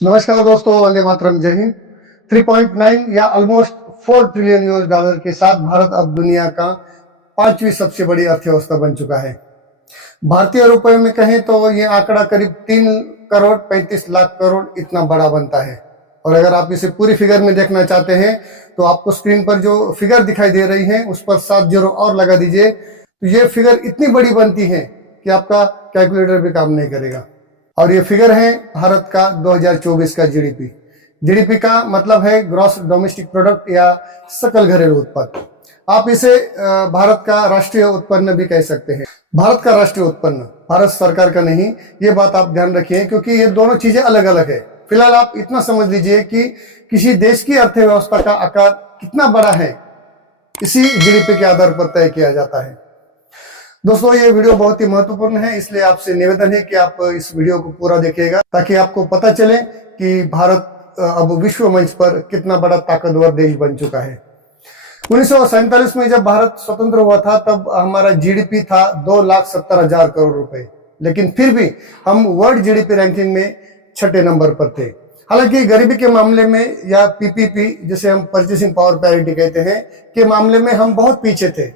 नमस्कार दोस्तों, वंदे मातरम, जय हिंद। 3.9 या ऑलमोस्ट 4 ट्रिलियन यूएस डॉलर के साथ भारत अब दुनिया का पांचवी सबसे बड़ी अर्थव्यवस्था बन चुका है। भारतीय रुपए में कहें तो ये आंकड़ा करीब 3 करोड़ 35 लाख करोड़ इतना बड़ा बनता है। और अगर आप इसे पूरी फिगर में देखना चाहते हैं तो आपको स्क्रीन पर जो फिगर दिखाई दे रही है उस पर 7 जीरो और लगा दीजिए, तो ये फिगर इतनी बड़ी बनती है कि आपका कैलकुलेटर भी काम नहीं करेगा। और ये फिगर है भारत का 2024 का जीडीपी। जीडीपी का मतलब है ग्रॉस डोमेस्टिक प्रोडक्ट या सकल घरेलू उत्पाद। आप इसे भारत का राष्ट्रीय उत्पन्न भी कह सकते हैं। भारत का राष्ट्रीय उत्पन्न भारत सरकार का नहीं, ये बात आप ध्यान रखिए, क्योंकि ये दोनों चीजें अलग अलग है। फिलहाल आप इतना समझ लीजिए कि किसी देश की अर्थव्यवस्था का आकार कितना बड़ा है इसी जीडीपी के आधार पर तय किया जाता है। दोस्तों, ये वीडियो बहुत ही महत्वपूर्ण है, इसलिए आपसे निवेदन है कि आप इस वीडियो को पूरा देखिएगा ताकि आपको पता चले कि भारत अब विश्व मंच पर कितना बड़ा ताकतवर देश बन चुका है। 1947 में जब भारत स्वतंत्र हुआ था तब हमारा जीडीपी था 2,70,000 करोड़ रुपए, लेकिन फिर भी हम वर्ल्ड जीडीपी रैंकिंग में 6ठे नंबर पर थे। हालांकि गरीबी के मामले में या पीपीपी जिसे हम परचेसिंग पावर पैरिटी कहते हैं के मामले में हम बहुत पीछे थे,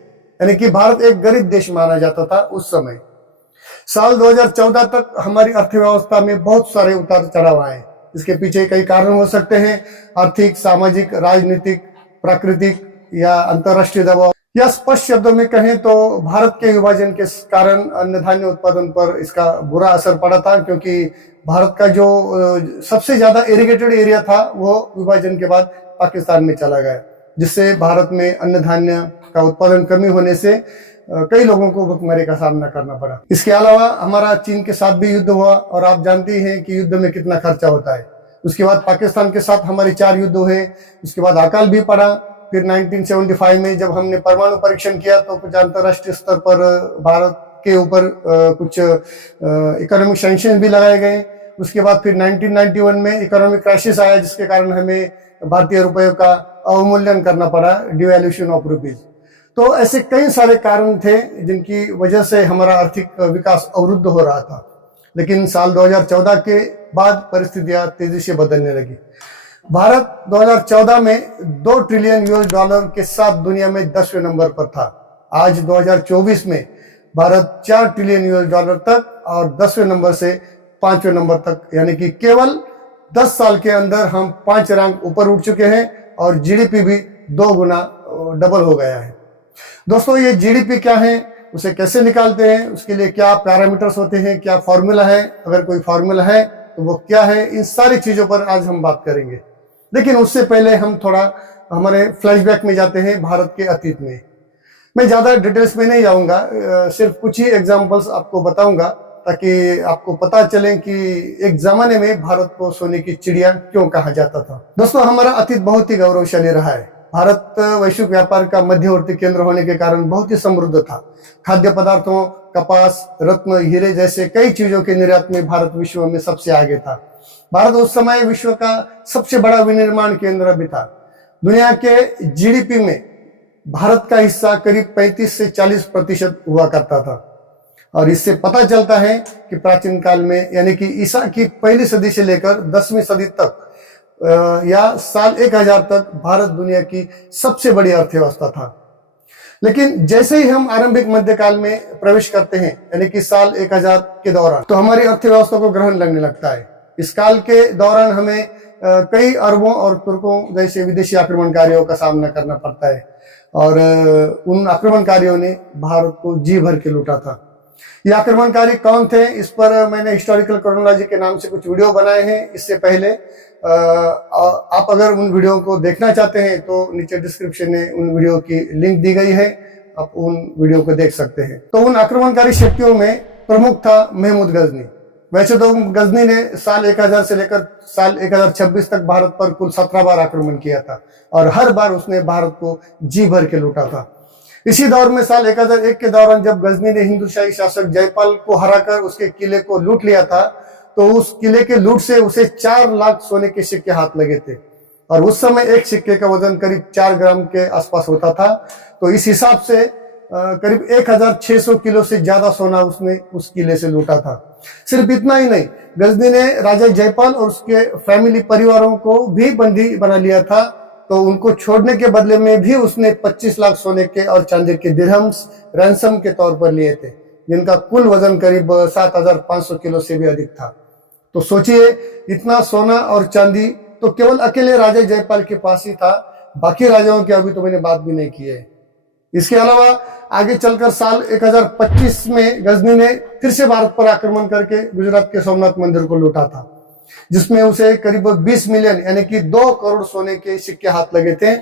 यानी कि भारत एक गरीब देश माना जाता था उस समय। साल 2014 तक हमारी अर्थव्यवस्था में बहुत सारे उतार चढ़ाव आए। इसके पीछे कई कारण हो सकते हैं, आर्थिक, सामाजिक, राजनीतिक, प्राकृतिक या अंतर्राष्ट्रीय दबाव, या स्पष्ट शब्दों में कहें तो भारत के विभाजन के कारण अन्य धान्य उत्पादन पर इसका बुरा असर पड़ा था, क्योंकि भारत का जो सबसे ज्यादा इरिगेटेड एरिया था वो विभाजन के बाद पाकिस्तान में चला गया, जिससे भारत में अन्य धान्य का उत्पादन कमी होने से कई लोगों को भुखमरी का सामना करना पड़ा। इसके अलावा हमारा चीन के साथ भी युद्ध हुआ और आप जानते हैं कि युद्ध में कितना खर्चा होता है। उसके बाद पाकिस्तान के साथ हमारी 4 युद्ध हुए, उसके बाद अकाल भी पड़ा। फिर 1975 में जब हमने परमाणु परीक्षण किया तो कुछ अंतर्राष्ट्रीय स्तर पर भारत के ऊपर कुछ इकोनॉमिक सैंक्शन भी लगाए गए। उसके बाद फिर 1991 में इकोनॉमिक क्राइसिस आया, जिसके कारण हमें भारतीय रुपये का अवमूल्यन करना पड़ा, डिवैल्यूएशन ऑफ रुपीज। तो ऐसे कई सारे कारण थे जिनकी वजह से हमारा आर्थिक विकास अवरुद्ध हो रहा था। लेकिन साल 2014 के बाद परिस्थितियां तेजी से बदलने लगी। भारत 2014 में 2 ट्रिलियन यूएस डॉलर के साथ दुनिया में 10वें नंबर पर था। आज 2024 में भारत 4 ट्रिलियन यूएस डॉलर तक और 10वें नंबर से 5वें नंबर तक, यानी कि केवल 10 साल के अंदर हम 5 रैंक ऊपर उठ चुके हैं और जीडीपी भी 2 गुना डबल हो गया है। दोस्तों, ये जीडीपी क्या है, उसे कैसे निकालते हैं, उसके लिए क्या पैरामीटर्स होते हैं, क्या फॉर्मूला है, अगर कोई फॉर्मूला है तो वो क्या है, इन सारी चीजों पर आज हम बात करेंगे। लेकिन उससे पहले हम थोड़ा हमारे फ्लैशबैक में जाते हैं भारत के अतीत में। मैं ज्यादा डिटेल्स में नहीं जाऊंगा, सिर्फ कुछ ही एग्जांपल्स आपको बताऊंगा ताकि आपको पता चले कि एक जमाने में भारत को सोने की चिड़िया क्यों कहा जाता था। दोस्तों, हमारा अतीत बहुत ही गौरवशाली रहा है। भारत वैश्विक व्यापार का मध्यवर्ती केंद्र होने के कारण बहुत ही समृद्ध था। खाद्य पदार्थों, कपास, रत्न, हीरे जैसे कई चीजों के निर्यात में भारत विश्व में सबसे आगे था। भारत उस समय विश्व का सबसे बड़ा विनिर्माण केंद्र भी था। दुनिया के जीडीपी में भारत का हिस्सा करीब 35 से 40% हुआ करता था। और इससे पता चलता है कि प्राचीन काल में, यानी कि ईसा की पहली सदी से लेकर 10वीं सदी तक या साल 1000 तक भारत दुनिया की सबसे बड़ी अर्थव्यवस्था था। लेकिन जैसे ही हम आरंभिक मध्यकाल में प्रवेश करते हैं, यानी कि साल 1000 के दौरान, तो हमारी अर्थव्यवस्था को ग्रहण लगने लगता है। इस काल के दौरान हमें कई अरबों और तुर्कों जैसे विदेशी आक्रमणकारियों का सामना करना पड़ता है और उन आक्रमणकारियों ने भारत को जी भर के लूटा था। ये आक्रमणकारी कौन थे, इस पर मैंने हिस्टोरिकल क्रोनोलॉजी के नाम से कुछ वीडियो बनाए हैं इससे पहले। आप अगर उन वीडियो को देखना चाहते हैं तो नीचे डिस्क्रिप्शन में उन वीडियो की लिंक दी गई है, आप उन वीडियो को देख सकते हैं। तो उन आक्रमणकारी शक्तियों में प्रमुख था महमूद गजनी। वैसे तो गजनी ने साल 1000 से लेकर साल 1026 तक भारत पर कुल 17 बार आक्रमण किया था और हर बार उसने भारत को जी भर के लूटा था। इसी दौर में साल 1001 के दौरान जब गजनी ने हिंदुशाही शासक जयपाल को हराकर उसके किले को लूट लिया था, तो उस किले के लूट से उसे 4 लाख सोने के सिक्के हाथ लगे थे और उस समय एक सिक्के का वजन करीब 4 ग्राम के आसपास होता था। तो इस हिसाब से करीब 1600 किलो से ज्यादा सोना उसने उस किले से लूटा था। सिर्फ इतना ही नहीं, गजनी ने राजा जयपाल और उसके फैमिली परिवारों को भी बंदी बना लिया था। तो उनको छोड़ने के बदले में भी उसने 25 लाख सोने के और चांदी के दिरहम्स रैंसम के तौर पर लिए थे, जिनका कुल वजन करीब 7500 किलो से भी अधिक था। तो सोचिए, इतना सोना और चांदी तो केवल अकेले राजा जयपाल के पास ही था, बाकी राजाओं की अभी तो मैंने बात भी नहीं की है। इसके अलावा आगे चलकर साल 1025 में गजनी ने फिर से भारत पर आक्रमण करके गुजरात के सोमनाथ मंदिर को लूटा था, जिसमें उसे करीब 20 मिलियन यानी कि 2 करोड़ सोने के सिक्के हाथ लगे थे।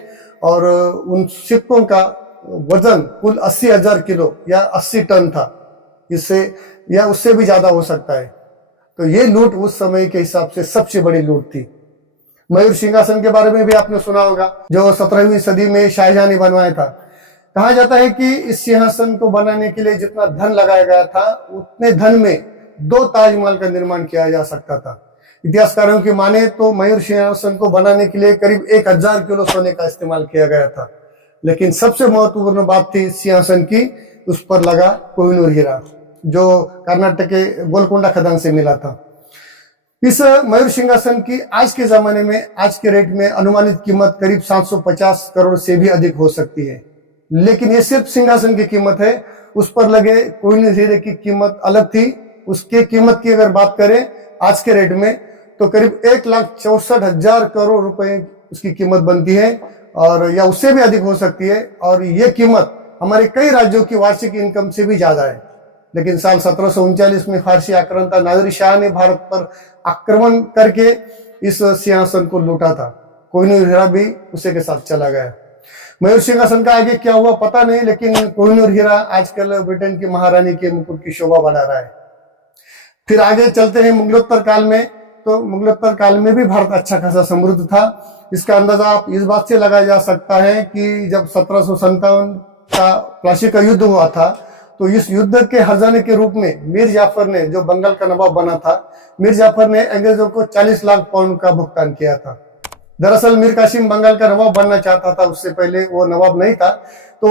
और उन सिक्कों का वजन कुल 80,000 किलो या 80 टन था, इससे या उससे भी ज्यादा हो सकता है। तो ये लूट उस समय के हिसाब से सबसे बड़ी लूट थी। मयूर सिंहासन के बारे में भी आपने सुना होगा, जो 17वीं सदी में शाहजहां ने बनवाया था। कहा जाता है कि इस सिंहासन को बनाने के लिए जितना धन लगाया गया था, उतने धन में 2 ताजमहल का निर्माण किया जा सकता था। इतिहासकारों की माने तो मयूर सिंहासन को बनाने के लिए करीब 1000 किलो सोने का इस्तेमाल किया गया था। लेकिन सबसे महत्वपूर्ण बात थी सिंहासन की, उस पर लगा कोहिनूर हीरा, जो कर्नाटक के गोलकोंडा खदान से मिला था। इस मयूर सिंहासन की आज के जमाने में, आज के रेट में अनुमानित कीमत करीब 750 करोड़ से भी अधिक हो सकती है। लेकिन ये सिर्फ सिंहासन की कीमत है, उस पर लगे कोहिनूर हीरे की कीमत अलग थी। उसके कीमत की अगर बात करें आज के रेट में, तो करीब 1,64,000 करोड़ रुपए उसकी कीमत बनती है, और या उससे भी अधिक हो सकती है। और ये कीमत हमारे कई राज्यों की वार्षिक इनकम से भी ज्यादा है। लेकिन साल 1739 में फारसी आक्रांता नादिर शाह ने भारत पर आक्रमण करके इस सिंहासन को लूटा था। कोहिनूर हीरा भी उसी के साथ चला गया। मयूर सिंहासन का आगे क्या हुआ पता नहीं, लेकिन कोहिनूर हीरा आजकल ब्रिटेन की महारानी के मुकुट की शोभा बढ़ा रहा है। फिर आगे चलते हैं मुगलोत्तर काल में। तो मुगलोत्तर काल में भी भारत अच्छा खासा समृद्ध था। इसका अंदाजा आप इस बात से लगाया जा सकता है कि जब 1757 का प्लासी का युद्ध हुआ था, तो इस युद्ध के हर्जाने के रूप में मीर जाफर ने, जो बंगाल का नवाब बना था, मीर जाफर ने अंग्रेजों को 40 लाख पाउंड का भुगतान किया था। दरअसल मीर कासिम बंगाल का नवाब बनना चाहता था, उससे पहले वो नवाब नहीं था। तो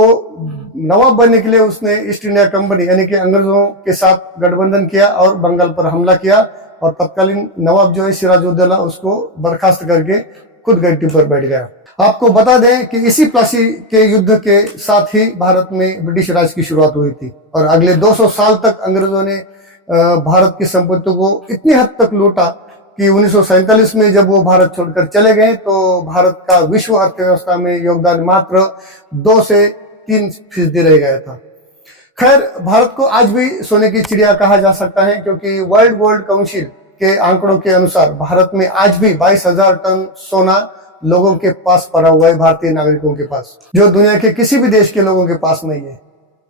नवाब बनने के लिए उसने ईस्ट इंडिया कंपनी यानी कि अंग्रेजों के साथ गठबंधन किया और बंगाल पर हमला किया, और तत्कालीन नवाब जो है सिराजुद्दौला, उसको बर्खास्त करके खुद गद्दी पर बैठ गया। आपको बता दें कि इसी प्लासी के युद्ध के साथ ही भारत में ब्रिटिश राज की शुरुआत हुई थी, और अगले 200 साल तक अंग्रेजों ने भारत की संपत्ति को इतनी हद तक लूटा कि 1947 में जब वो भारत छोड़कर चले गए, तो भारत का विश्व अर्थव्यवस्था में योगदान मात्र 2 से 3% रह गया था। खैर, भारत को आज भी सोने की चिड़िया कहा जा सकता है, क्योंकि वर्ल्ड गोल्ड काउंसिल के आंकड़ों के अनुसार भारत में आज भी 22,000 टन सोना लोगों के पास पड़ा हुआ है, भारतीय नागरिकों के पास, जो दुनिया के किसी भी देश के लोगों के पास नहीं है।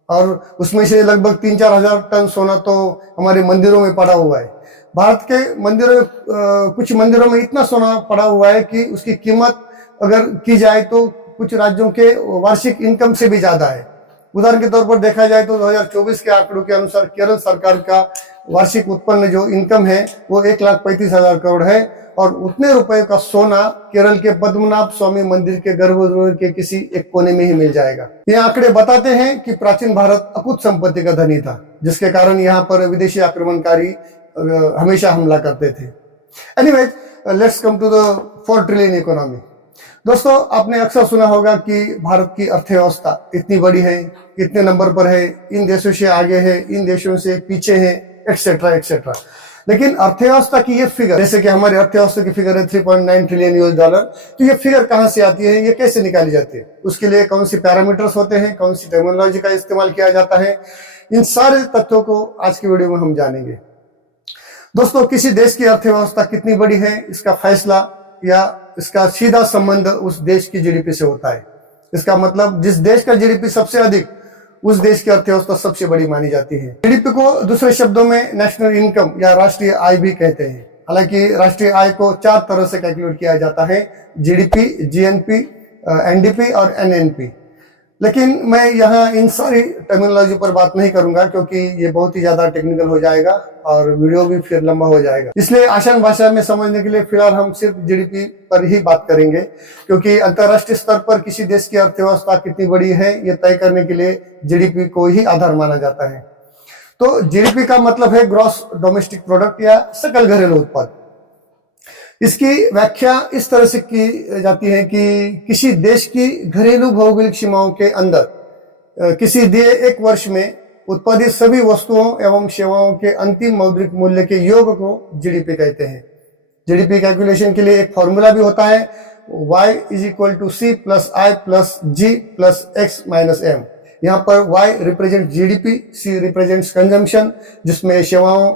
और उसमें से लगभग 3-4 हजार टन सोना तो हमारे मंदिरों में पड़ा हुआ है। भारत के मंदिरों, कुछ मंदिरों में इतना सोना पड़ा हुआ है कि उसकी कीमत अगर की जाए तो कुछ राज्यों के वार्षिक इनकम से भी ज्यादा है। उदाहरण के तौर पर देखा जाए तो 2024 के आंकड़ों के अनुसार केरल सरकार का वार्षिक उत्पन्न जो इनकम है वो 1,35,000 करोड़ है, और उतने रुपए का सोना केरल के पद्मनाभ स्वामी मंदिर के गर्भगृह के किसी एक कोने में ही मिल जाएगा। ये आंकड़े बताते हैं कि प्राचीन भारत अकुत संपत्ति का धनी था, जिसके कारण यहाँ पर विदेशी आक्रमणकारी हमेशा हमला करते थे। Anyways, let's come to the 4 trillion economy. दोस्तों, आपने अक्सर सुना होगा कि भारत की अर्थव्यवस्था इतनी बड़ी है, इतने नंबर पर है, इन देशों से आगे है, इन देशों से पीछे है, एक्सेट्रा एक्सेट्रा। लेकिन अर्थव्यवस्था की ये फिगर, जैसे कि हमारी अर्थव्यवस्था की फिगर है 3.9 ट्रिलियन यूएस डॉलर, तो ये फिगर कहां से आती है, ये कैसे निकाली जाती है, उसके लिए कौन सी पैरामीटर्स होते हैं, कौन सी टेक्नोलॉजी का इस्तेमाल किया जाता है, इन सारे तथ्यों को आज की वीडियो में हम जानेंगे। दोस्तों, किसी देश की अर्थव्यवस्था कितनी बड़ी है, इसका फैसला या इसका सीधा संबंध उस देश की जीडीपी से होता है। इसका मतलब जिस देश का जीडीपी सबसे अधिक, उस देश की अर्थव्यवस्था सबसे बड़ी मानी जाती है। जीडीपी को दूसरे शब्दों में नेशनल इनकम या राष्ट्रीय आय भी कहते हैं। हालांकि राष्ट्रीय आय को 4 तरह से कैलकुलेट किया जाता है: जीडीपी, जीएनपी, एनडीपी और एनएनपी। लेकिन मैं यहाँ इन सारी टर्मिनोलॉजी पर बात नहीं करूंगा, क्योंकि ये बहुत ही ज्यादा टेक्निकल हो जाएगा और वीडियो भी फिर लंबा हो जाएगा। इसलिए आसान भाषा में समझने के लिए फिलहाल हम सिर्फ जीडीपी पर ही बात करेंगे, क्योंकि अंतर्राष्ट्रीय स्तर पर किसी देश की अर्थव्यवस्था कितनी बड़ी है ये तय करने के लिए जीडीपी को ही आधार माना जाता है। तो जीडीपी का मतलब है ग्रॉस डोमेस्टिक प्रोडक्ट या सकल घरेलू उत्पाद। इसकी व्याख्या इस तरह से की जाती है कि किसी देश की घरेलू भौगोलिक सीमाओं के अंदर किसी दिए एक वर्ष में उत्पादित सभी वस्तुओं एवं सेवाओं के अंतिम मौद्रिक मूल्य के योग को जीडीपी कहते हैं। जीडीपी कैलकुलेशन के लिए एक फॉर्मूला भी होता है, y = c + i + g + x - m। यहाँ पर y represent GDP, c represents consumption, जिसमें सेवाओं,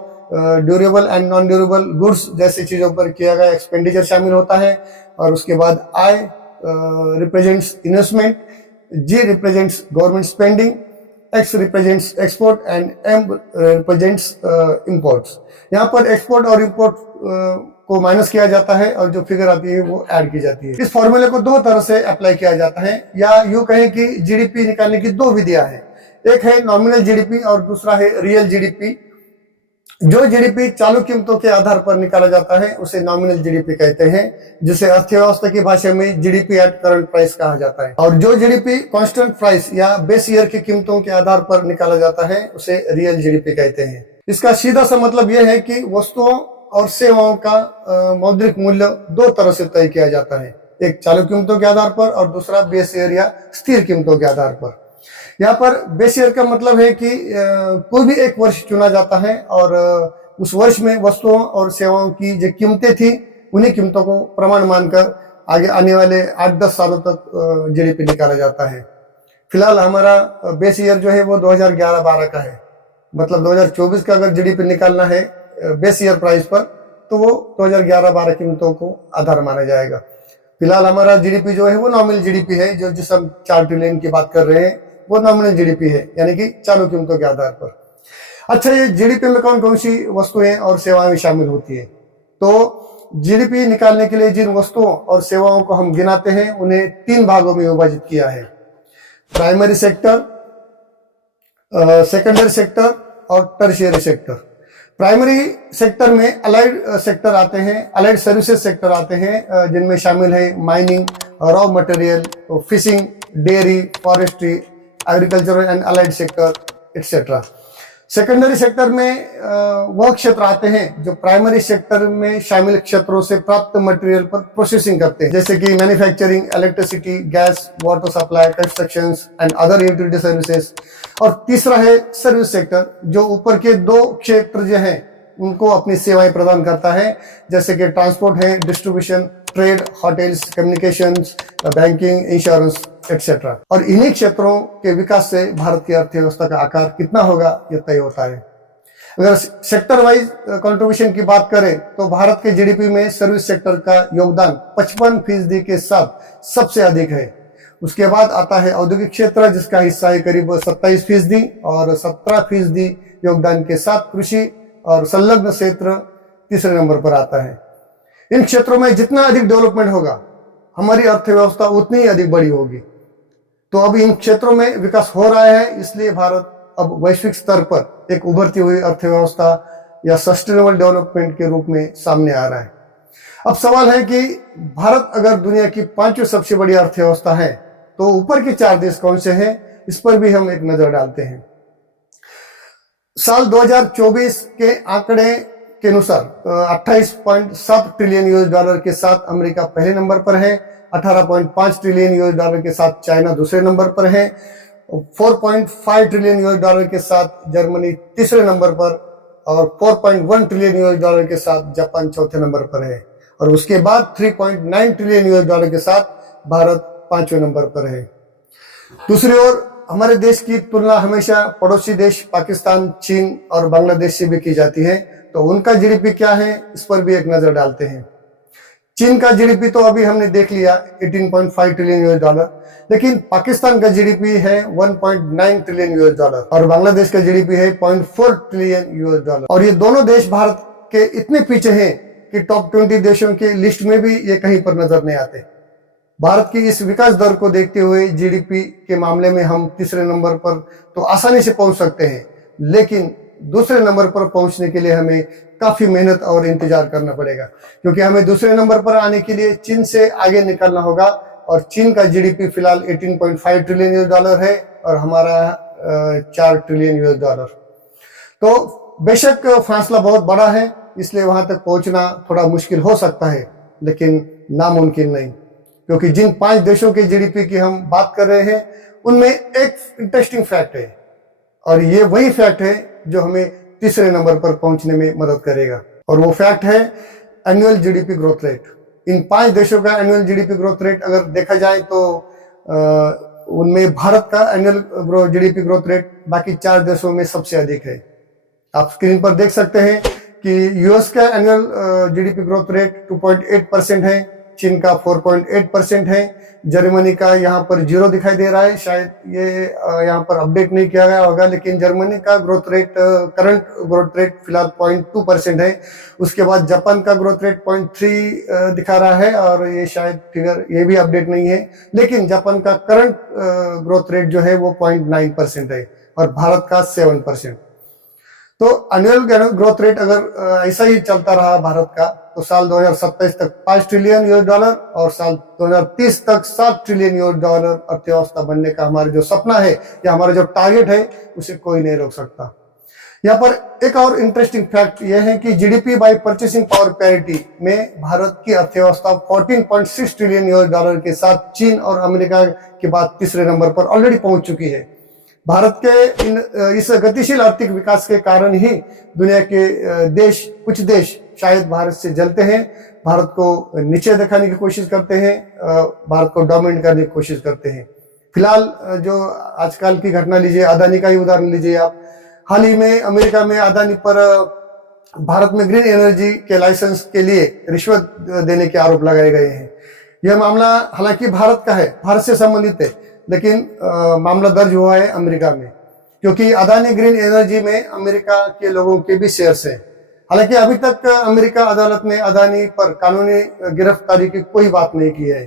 durable and non durable goods जैसी चीजों पर किया गया एक्सपेंडिचर शामिल होता है, और उसके बाद I represents investment, G represents government spending, X represents export and M represents imports. यहाँ पर एक्सपोर्ट और इंपोर्ट को माइनस किया जाता है और जो फिगर आती है वो ऐड की जाती है। इस फॉर्मूले को दो तरह से अप्लाई किया जाता है, या यूं कहें कि जीडीपी निकालने की दो विधियां हैं। एक है नॉमिनल जीडीपी और दूसरा है रियल जीडीपी। जो जीडीपी चालू कीमतों के आधार पर निकाला जाता है उसे नॉमिनल जीडीपी कहते हैं, जिसे अर्थव्यवस्था की भाषा में जीडीपी एट करंट प्राइस कहा जाता है। और जो जीडीपी कांस्टेंट प्राइस या बेस ईयर की कीमतों के आधार पर निकाला जाता है उसे रियल जीडीपी कहते हैं। इसका सीधा सा मतलब यह है कि वस्तुओं और सेवाओं का मौद्रिक मूल्य दो तरह से तय किया जाता है, एक चालू कीमतों के आधार पर और दूसरा बेस ईयर या स्थिर कीमतों के आधार पर। यहाँ पर बेस ईयर का मतलब है कि कोई भी एक वर्ष चुना जाता है और उस वर्ष में वस्तुओं और सेवाओं की जो कीमतें थी उन्हीं कीमतों को प्रमाण मानकर आगे आने वाले 8-10 सालों तक जीडीपी निकाला जाता है। फिलहाल हमारा बेस ईयर जो है वो 2011-12 का है, मतलब 2024 का अगर जीडीपी निकालना है बेस ईयर प्राइस पर तो वो 2011-12 कीमतों को आधार माना जाएगा। फिलहाल हमारा जीडीपी जो है वो नॉमिनल जीडीपी है, जो जिस हम 4 ट्रिलियन की बात कर रहे हैं वो नॉमिनल जीडीपी है, यानी कि चालू कीमतों के आधार पर। अच्छा, ये जीडीपी में कौन कौन सी वस्तुएं और सेवाएं शामिल होती है? तो जीडीपी निकालने के लिए जिन वस्तुओं और सेवाओं को हम गिनाते हैं उन्हें 3 भागों में विभाजित किया है, प्राइमरी सेक्टर, सेकेंडरी सेक्टर और टर्शियरी सेक्टर। प्राइमरी सेक्टर में अलाइड सेक्टर आते हैं, अलाइड सर्विसेज सेक्टर आते हैं, जिनमें शामिल है mining, raw material, fishing, dairy, forestry, agriculture and allied sector etcetera. Secondary sector में वह क्षेत्र आते हैं जो प्राइमरी सेक्टर में शामिल क्षेत्रों से प्राप्त मटेरियल पर प्रोसेसिंग करते हैं, जैसे कि manufacturing, electricity, gas, water supply, construction and other utility services. और तीसरा है सर्विस सेक्टर, जो ऊपर के 2 क्षेत्र जो हैं उनको अपनी सेवाएं प्रदान करता है, जैसे कि ट्रांसपोर्ट है, distribution, trade, hotels, communications, banking, insurance etcetera. और इन्हीं क्षेत्रों के विकास से भारत की अर्थव्यवस्था का आकार कितना होगा यह तय होता है। अगर सेक्टर वाइज कंट्रीब्यूशन की बात करें तो भारत के जीडीपी में सर्विस सेक्टर का योगदान 55% के साथ सबसे अधिक है। उसके बाद आता है औद्योगिक क्षेत्र, जिसका हिस्सा है करीब 27% और 17% योगदान के साथ कृषि और संलग्न क्षेत्र तीसरे नंबर पर आता है। इन क्षेत्रों में जितना अधिक डेवलपमेंट होगा हमारी अर्थव्यवस्था उतनी ही अधिक बड़ी होगी। तो अब इन क्षेत्रों में विकास हो रहा है, इसलिए भारत अब वैश्विक स्तर पर एक उभरती हुई अर्थव्यवस्था या सस्टेनेबल डेवलपमेंट के रूप में सामने आ रहा है। अब सवाल है कि भारत अगर दुनिया की 5वीं सबसे बड़ी अर्थव्यवस्था है तो ऊपर के 4 देश कौन से हैं, इस पर भी हम एक नजर डालते हैं। साल 2024 के आंकड़े के अनुसार 28.7 ट्रिलियन यूएस डॉलर के साथ अमेरिका पहले नंबर पर है, 18.5 ट्रिलियन यूएस डॉलर के साथ चाइना दूसरे नंबर पर है, 4.5 ट्रिलियन यूएस डॉलर के साथ जर्मनी तीसरे नंबर पर और 4.1 ट्रिलियन यूएस डॉलर के साथ जापान चौथे नंबर पर है, और उसके बाद 3.9 ट्रिलियन यूएस डॉलर के साथ भारत 5वें नंबर पर है। दूसरी ओर हमारे देश की तुलना हमेशा पड़ोसी देश पाकिस्तान, चीन और बांग्लादेश से भी की जाती है, तो उनका जीडीपी क्या है इस पर भी एक नजर डालते हैं। चीन का जीडीपी तो अभी हमने देख लिया 18.5 ट्रिलियन यूएस डॉलर, लेकिन पाकिस्तान का जीडीपी है 1.9 ट्रिलियन यूएस डॉलर और बांग्लादेश का जीडीपी है 0.4 ट्रिलियन यूएस डॉलर। और ये दोनों देश भारत के इतने पीछे हैं कि टॉप 20 देशों के लिस्ट में भी ये कहीं पर नजर नहीं आते। भारत की इस विकास दर को देखते हुए जीडीपी के मामले में हम तीसरे नंबर पर तो आसानी से पहुंच सकते हैं, लेकिन दूसरे नंबर पर पहुंचने के लिए हमें काफी मेहनत और इंतजार करना पड़ेगा, क्योंकि हमें दूसरे नंबर पर आने के लिए चीन से आगे निकलना होगा। और चीन का जीडीपी फिलहाल 18.5 ट्रिलियन यूएस डॉलर है और हमारा 4 ट्रिलियन यूएस डॉलर। तो बेशक फासला बहुत बड़ा है, इसलिए वहां तक पहुंचना थोड़ा मुश्किल हो सकता है, लेकिन नामुमकिन नहीं, क्योंकि जिन 5 देशों के जीडीपी की हम बात कर रहे हैं उनमें एक इंटरेस्टिंग फैक्ट है, और ये वही फैक्ट है जो हमें तीसरे नंबर पर पहुंचने में मदद करेगा, और वो फैक्ट है एनुअल जीडीपी ग्रोथ रेट। इन 5 देशों का एनुअल जीडीपी ग्रोथ रेट अगर देखा जाए तो उनमें भारत का एनुअल जीडीपी ग्रोथ रेट बाकी 4 देशों में सबसे अधिक है। आप स्क्रीन पर देख सकते हैं कि यूएस का एनुअल जीडीपी ग्रोथ रेट 2.8% है, चीन का 4.8% है, जर्मनी का यहाँ पर 0 दिखाई दे रहा है, शायद ये यहाँ पर अपडेट नहीं किया गया होगा, लेकिन जर्मनी का growth rate current growth rate फिलहाल 0.2% है। उसके बाद जापान का ग्रोथ रेट 0.3 दिखा रहा है, और ये शायद फिगर ये भी अपडेट नहीं है, लेकिन जापान का करंट ग्रोथ रेट जो है वो 0.9% है, और भारत का 7%। तो एनुअल ग्रोथ रेट अगर ऐसा ही चलता रहा भारत का, तो साल 2027 तक 5 ट्रिलियन यूएस डॉलर और साल 2030 तक 7 ट्रिलियन यूएस डॉलर अर्थव्यवस्था बनने का हमारा जो सपना है या हमारा जो टारगेट है, उसे कोई नहीं रोक सकता। यहाँ पर एक और इंटरेस्टिंग फैक्ट यह है कि GDP bye purchasing power parity में भारत की अर्थव्यवस्था 14.6 ट्रिलियन यूएस डॉलर के साथ चीन और अमेरिका के बाद तीसरे नंबर पर ऑलरेडी पहुंच चुकी है। भारत के इस गतिशील आर्थिक विकास के कारण ही दुनिया के कुछ देश शायद भारत से जलते हैं, भारत को नीचे दिखाने की कोशिश करते हैं, भारत को डोमिनेट करने की कोशिश करते हैं। फिलहाल जो आजकल की घटना लीजिए, अदानी का ही उदाहरण लीजिए आप। हाल ही में अमेरिका में अदानी पर भारत में ग्रीन एनर्जी के लाइसेंस के लिए रिश्वत देने के आरोप लगाए गए हैं। यह मामला हालांकि भारत का है, भारत से संबंधित है, लेकिन मामला दर्ज हुआ है अमेरिका में, क्योंकि अदानी ग्रीन एनर्जी में अमेरिका के लोगों के भी शेयर्स हैं। हालांकि अभी तक अमेरिका अदालत ने अदानी पर कानूनी गिरफ्तारी की कोई बात नहीं की है,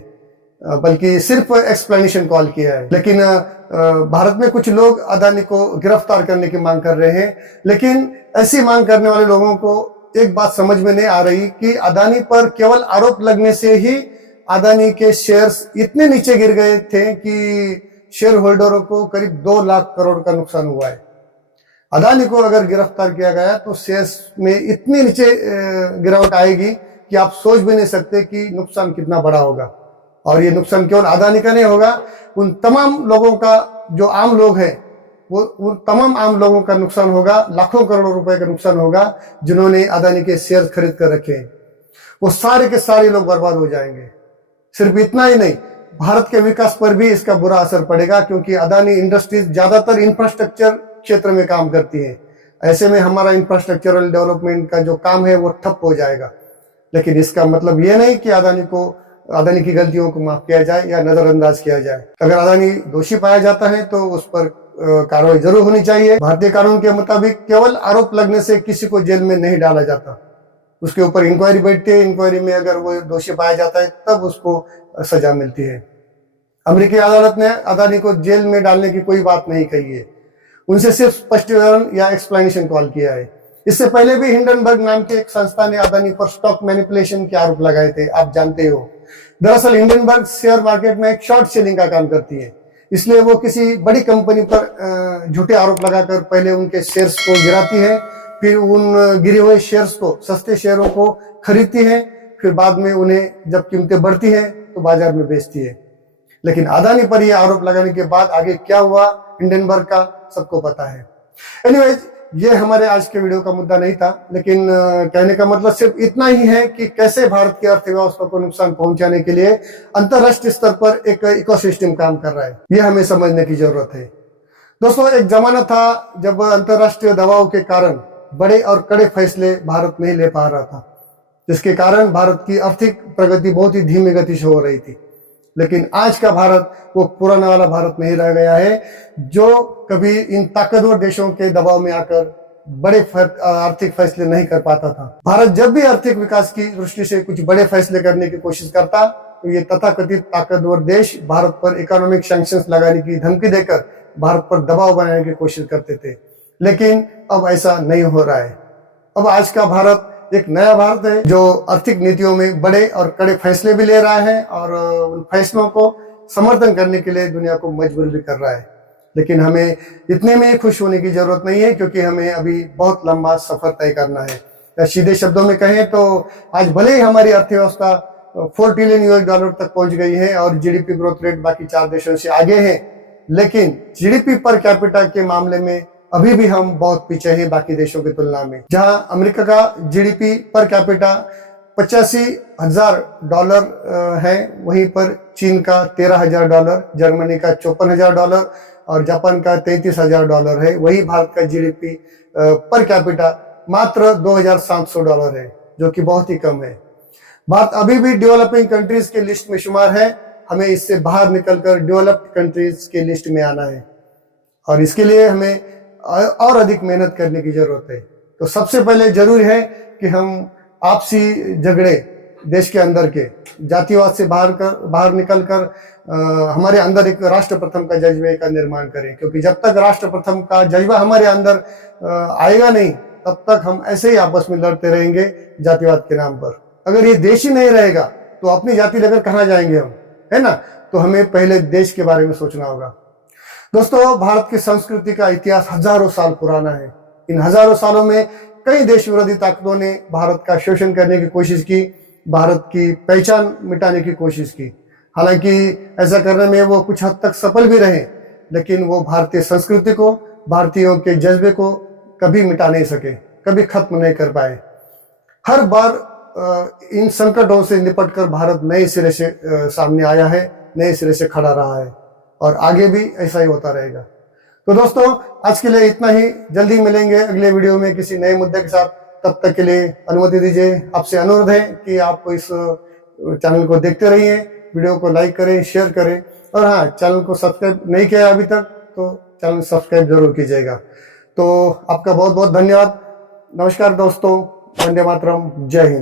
बल्कि सिर्फ एक्सप्लेनेशन कॉल किया है। लेकिन भारत में कुछ लोग अदानी को गिरफ्तार करने की मांग कर रहे हैं, लेकिन ऐसी मांग करने वाले लोगों को एक बात समझ में नहीं आ रही कि अदानी पर केवल आरोप लगने से ही अदानी के शेयर्स इतने नीचे गिर गए थे कि शेयर होल्डरों को करीब 2 लाख करोड़ का नुकसान हुआ है। अदानी को अगर गिरफ्तार किया गया तो शेयर्स में इतनी नीचे गिरावट आएगी कि आप सोच भी नहीं सकते कि नुकसान कितना बड़ा होगा। और ये नुकसान केवल अदानी का नहीं होगा, उन तमाम लोगों का जो आम लोग हैं, वो उन तमाम आम लोगों का नुकसान होगा, लाखों करोड़ों रुपए का नुकसान होगा जिन्होंने अदानी के शेयर खरीद कर रखे हैं। वो सारे के सारे लोग बर्बाद हो जाएंगे। सिर्फ इतना ही नहीं, भारत के विकास पर भी इसका बुरा असर पड़ेगा, क्योंकि अदानी इंडस्ट्रीज ज्यादातर इंफ्रास्ट्रक्चर क्षेत्र में काम करती है। ऐसे में हमारा इंफ्रास्ट्रक्चरल डेवलपमेंट का जो काम है वो ठप हो जाएगा। लेकिन इसका मतलब ये नहीं कि अदानी की गलतियों को माफ किया जाए या नजरअंदाज किया जाए। अगर अदानी दोषी पाया जाता है तो उस पर कार्रवाई जरूर होनी चाहिए। भारतीय कानून के मुताबिक केवल आरोप लगने से किसी को जेल में नहीं डाला जाता, उसके ऊपर इंक्वायरी बैठती है। इंक्वायरी में अगर वो दोषी पाया जाता है तब उसको सजा मिलती है। अमेरिकी अदालत ने अदानी को जेल में डालने की कोई बात नहीं कही है, उनसे सिर्फ स्पष्टीकरण या एक्सप्लेनेशन कॉल किया है। इससे पहले भी हिंडनबर्ग नाम के एक संस्था ने अदानी पर स्टॉक मैनिपुलेशन के आरोप लगाए थे, आप जानते हो। दरअसल हिंडनबर्ग शेयर मार्केट में एक शॉर्ट सेलिंग का काम करती है, इसलिए वो किसी बड़ी कंपनी पर झूठे आरोप लगाकर पहले उनके शेयर्स को गिराती है, फिर उन गिरे हुए शेयर्स को, सस्ते शेयरों को खरीदती है, फिर बाद में उन्हें जब कीमतें बढ़ती हैं तो बाजार में बेचती है। लेकिन अदानी पर यह आरोप लगाने के बाद आगे क्या हुआ हिंडनबर्ग का सबको पता है। एनीवेज, ये हमारे आज के वीडियो का मुद्दा नहीं था, लेकिन कहने का मतलब सिर्फ इतना ही है कि कैसे भारत की अर्थव्यवस्था को नुकसान पहुंचाने के लिए अंतरराष्ट्रीय स्तर पर एक इकोसिस्टम काम कर रहा है। ये हमें समझने की जरूरत है। दोस्तों, एक जमाना था जब अंतरराष्ट्रीय दबाव के कारण बड़े और कड़े फैसले भारत नहीं ले पा रहा था, जिसके कारण भारत की आर्थिक प्रगति बहुत ही धीमी गति से हो रही थी। लेकिन आज का भारत वो पुराना वाला भारत नहीं रह गया है जो कभी इन ताकतवर देशों के दबाव में आकर बड़े आर्थिक फैसले नहीं कर पाता था। भारत जब भी आर्थिक विकास की दृष्टि से कुछ बड़े फैसले करने की कोशिश करता, तो ये तथाकथित ताकतवर देश भारत पर इकोनॉमिक सैंक्शंस लगाने की धमकी देकर भारत पर दबाव बनाने की कोशिश करते थे, लेकिन अब ऐसा नहीं हो रहा है। अब आज का भारत एक नया भारत है जो आर्थिक नीतियों में बड़े और कड़े फैसले भी ले रहा है और उन फैसलों को समर्थन करने के लिए दुनिया को मजबूर भी कर रहा है। लेकिन हमें इतने में खुश होने की जरूरत नहीं है, क्योंकि हमें अभी बहुत लंबा सफर तय करना है। या सीधे शब्दों में कहें तो आज भले ही हमारी अर्थव्यवस्था $4 ट्रिलियन तक पहुंच गई है और जीडीपी ग्रोथ रेट बाकी 4 देशों से आगे है, लेकिन जीडीपी पर कैपिटा के मामले में अभी भी हम बहुत पीछे हैं बाकी देशों की तुलना में। जहां अमेरिका का जीडीपी पर कैपिटा $85,000 है, वहीं पर चीन का $13,000, जर्मनी का $54,000 और जापान का $33,000 है। वही भारत का जीडीपी पर कैपिटा मात्र $2,700 है, जो कि बहुत ही कम है। भारत अभी भी डेवलपिंग कंट्रीज के लिस्ट में शुमार है। हमें इससे बाहर निकलकर डेवलप्ड कंट्रीज के लिस्ट में आना है और इसके लिए हमें और अधिक मेहनत करने की जरूरत है। तो सबसे पहले जरूरी है कि हम आपसी झगड़े, देश के अंदर के जातिवाद से बाहर निकलकर हमारे अंदर एक राष्ट्र प्रथम का जज्बे का निर्माण करें, क्योंकि जब तक राष्ट्र प्रथम का जज्बा हमारे अंदर आएगा नहीं, तब तक हम ऐसे ही आपस में लड़ते रहेंगे जातिवाद के नाम पर। अगर ये देश ही नहीं रहेगा तो अपनी जाति लेकर कहाँ जाएंगे हम, है ना? तो हमें पहले देश के बारे में सोचना होगा। दोस्तों, भारत की संस्कृति का इतिहास हजारों साल पुराना है। इन हजारों सालों में कई देश विरोधी ताकतों ने भारत का शोषण करने की कोशिश की, भारत की पहचान मिटाने की कोशिश की। हालांकि ऐसा करने में वो कुछ हद तक सफल भी रहे, लेकिन वो भारतीय संस्कृति को, भारतीयों के जज्बे को कभी मिटा नहीं सके, कभी खत्म नहीं कर पाए। हर बार इन संकटों से निपटकर भारत नए सिरे से सामने आया है, नए सिरे से खड़ा रहा है और आगे भी ऐसा ही होता रहेगा। तो दोस्तों, आज के लिए इतना ही। जल्दी मिलेंगे अगले वीडियो में किसी नए मुद्दे के साथ। तब तक के लिए अनुमति दीजिए। आपसे अनुरोध है कि आप इस चैनल को देखते रहिए, वीडियो को लाइक करें, शेयर करें और हाँ, चैनल को सब्सक्राइब नहीं किया अभी तक तो चैनल सब्सक्राइब जरूर कीजिएगा। तो आपका बहुत बहुत धन्यवाद। नमस्कार दोस्तों, वंदे मातरम, जय हिंद।